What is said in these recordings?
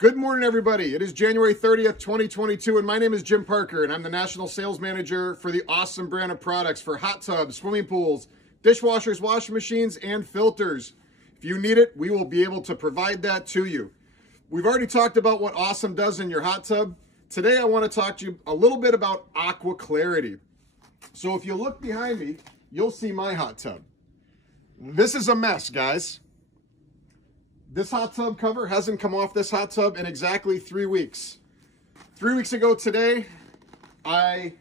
Good morning, everybody. It is January 30th, 2022, and my name is Jim Parker, and I'm the National Sales Manager for the Ahh-Some brand of products for hot tubs, swimming pools, dishwashers, washing machines, and filters. If you need it, we will be able to provide that to you. We've already talked about what Ahh-Some does in your hot tub. Today, I want to talk to you a little bit about Aqua Clarity. So if you look behind me, you'll see my hot tub. This is a mess, guys. This hot tub cover hasn't come off this hot tub in exactly 3 weeks. 3 weeks ago today, I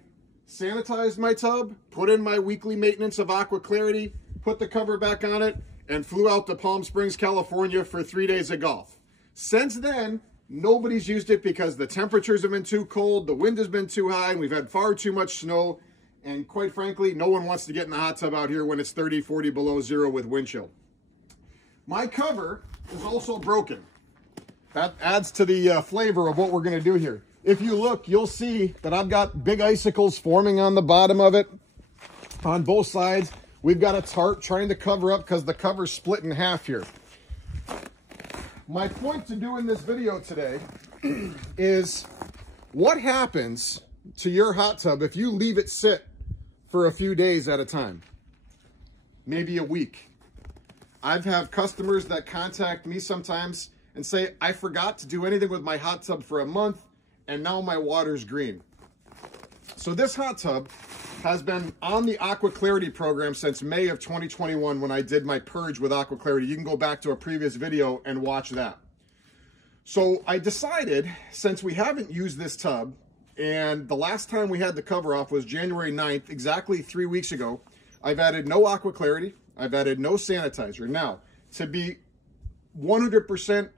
sanitized my tub, put in my weekly maintenance of Aqua Clarity, put the cover back on it, and flew out to Palm Springs, California for 3 days of golf. Since then, nobody's used it because the temperatures have been too cold, the wind has been too high, and we've had far too much snow. And quite frankly, no one wants to get in the hot tub out here when it's 30, 40 below zero with wind chill. My cover is also broken. That adds to the flavor of what we're going to do here. If you look, you'll see that I've got big icicles forming on the bottom of it on both sides. We've got a tarp trying to cover up because the cover's split in half here. My point to doing this video today is what happens to your hot tub if you leave it sit for a few days at a time, maybe a week. I've had customers that contact me sometimes and say, I forgot to do anything with my hot tub for a month and now my water's green. So this hot tub has been on the Aqua Clarity program since May of 2021 when I did my purge with Aqua Clarity. You can go back to a previous video and watch that. So I decided, since we haven't used this tub, and the last time we had the cover off was January 9th, exactly 3 weeks ago, I've added no Aqua Clarity. I've added no sanitizer. Now, to be 100%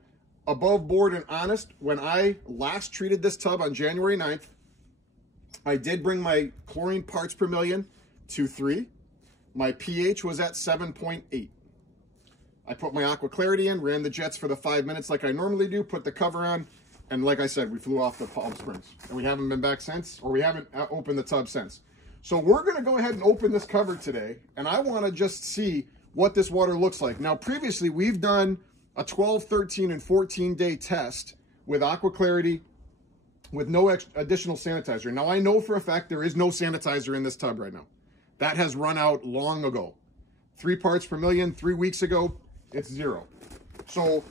above board and honest, when I last treated this tub on January 9th, I did bring my chlorine parts per million to 3. My pH was at 7.8. I put my Aqua Clarity in, ran the jets for the 5 minutes like I normally do, put the cover on, and like I said, we flew off to Palm Springs. And we haven't been back since, or we haven't opened the tub since. So we're going to go ahead and open this cover today, and I want to just see what this water looks like. Now, previously, we've done a 12, 13, and 14-day test with Aqua Clarity with no additional sanitizer. Now, I know for a fact there is no sanitizer in this tub right now. That has run out long ago. 3 parts per million, 3 weeks ago, it's 0. So,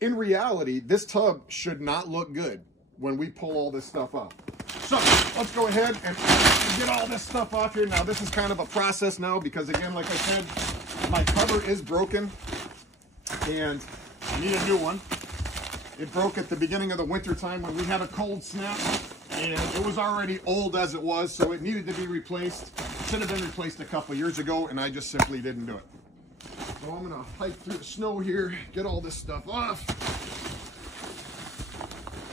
in reality, this tub should not look good when we pull all this stuff up. So let's go ahead and get all this stuff off here. Now this is kind of a process now because again, like I said, my cover is broken and I need a new one. It broke at the beginning of the winter time when we had a cold snap and it was already old as it was, so it needed to be replaced. It should have been replaced a couple years ago and I just simply didn't do it. So I'm gonna hike through the snow here, get all this stuff off.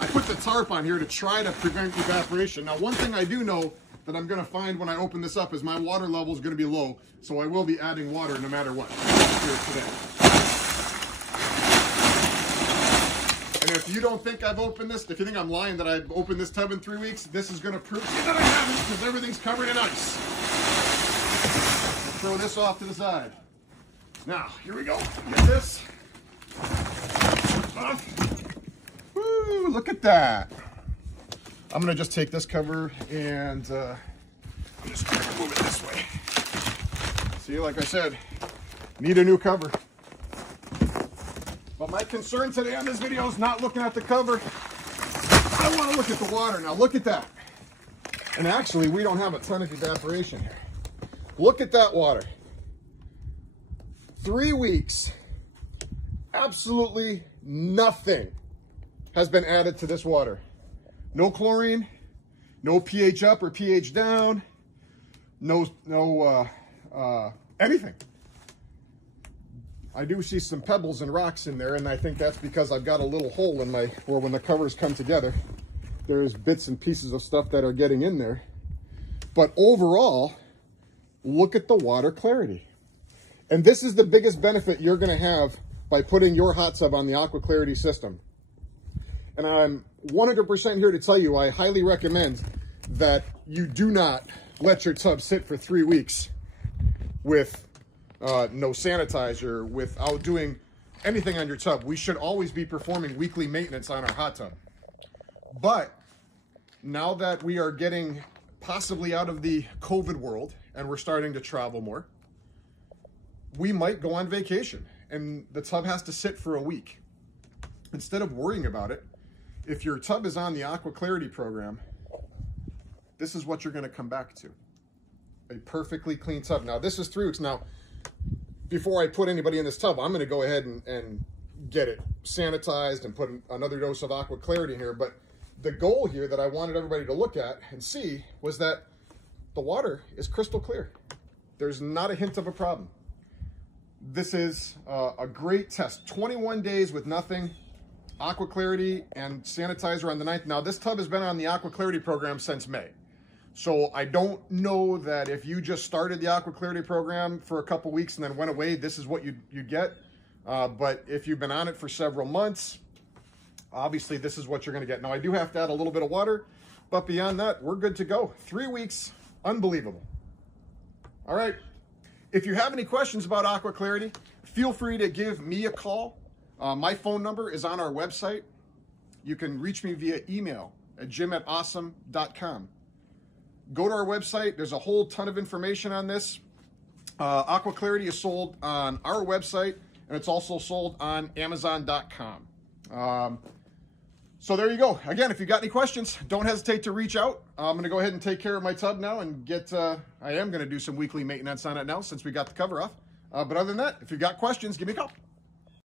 I put the tarp on here to try to prevent evaporation. Now, one thing I do know that I'm going to find when I open this up is my water level is going to be low, so I will be adding water no matter what here today. And if you don't think I've opened this, if you think I'm lying that I've opened this tub in 3 weeks, this is going to prove that I haven't because everything's covered in ice. Throw this off to the side. Now, here we go. Get this off. Woo, look at that. I'm going to just take this cover and I'm just going to move it this way. See, like I said, need a new cover. But my concern today on this video is not looking at the cover. I want to look at the water. Now look at that. And actually, we don't have a ton of evaporation here. Look at that water. 3 weeks. Absolutely nothing has been added to this water. No chlorine, no pH up or pH down, no anything. I do see some pebbles and rocks in there, and I think that's because I've got a little hole in my, or when the covers come together, there's bits and pieces of stuff that are getting in there. But overall, look at the water clarity. And this is the biggest benefit you're gonna have by putting your hot tub on the Aqua Clarity system. And I'm 100% here to tell you, I highly recommend that you do not let your tub sit for 3 weeks with no sanitizer, without doing anything on your tub, we should always be performing weekly maintenance on our hot tub. But now that we are getting possibly out of the COVID world and we're starting to travel more, we might go on vacation and the tub has to sit for a week. Instead of worrying about it, if your tub is on the Aqua Clarity program, this is what you're going to come back to. A perfectly clean tub. Now, this is 3 weeks. Now, before I put anybody in this tub, I'm going to go ahead and get it sanitized and put another dose of Aqua Clarity in here. But the goal here that I wanted everybody to look at and see was that the water is crystal clear. There's not a hint of a problem. This is a great test. 21 days with nothing. Aqua Clarity and sanitizer on the 9th. Now, this tub has been on the Aqua Clarity program since May. So I don't know that if you just started the Aqua Clarity program for a couple weeks and then went away, this is what you'd get. But if you've been on it for several months, obviously this is what you're going to get. Now, I do have to add a little bit of water, but beyond that, we're good to go. 3 weeks, unbelievable. All right. If you have any questions about Aqua Clarity, feel free to give me a call. My phone number is on our website. You can reach me via email at jim@ahh-some.com. Go to our website. There's a whole ton of information on this. Aqua Clarity is sold on our website, and it's also sold on Amazon.com. So there you go. Again, if you got any questions, don't hesitate to reach out. I'm going to go ahead and take care of my tub now and get, I am going to do some weekly maintenance on it now since we got the cover off. But other than that, if you've got questions, give me a call.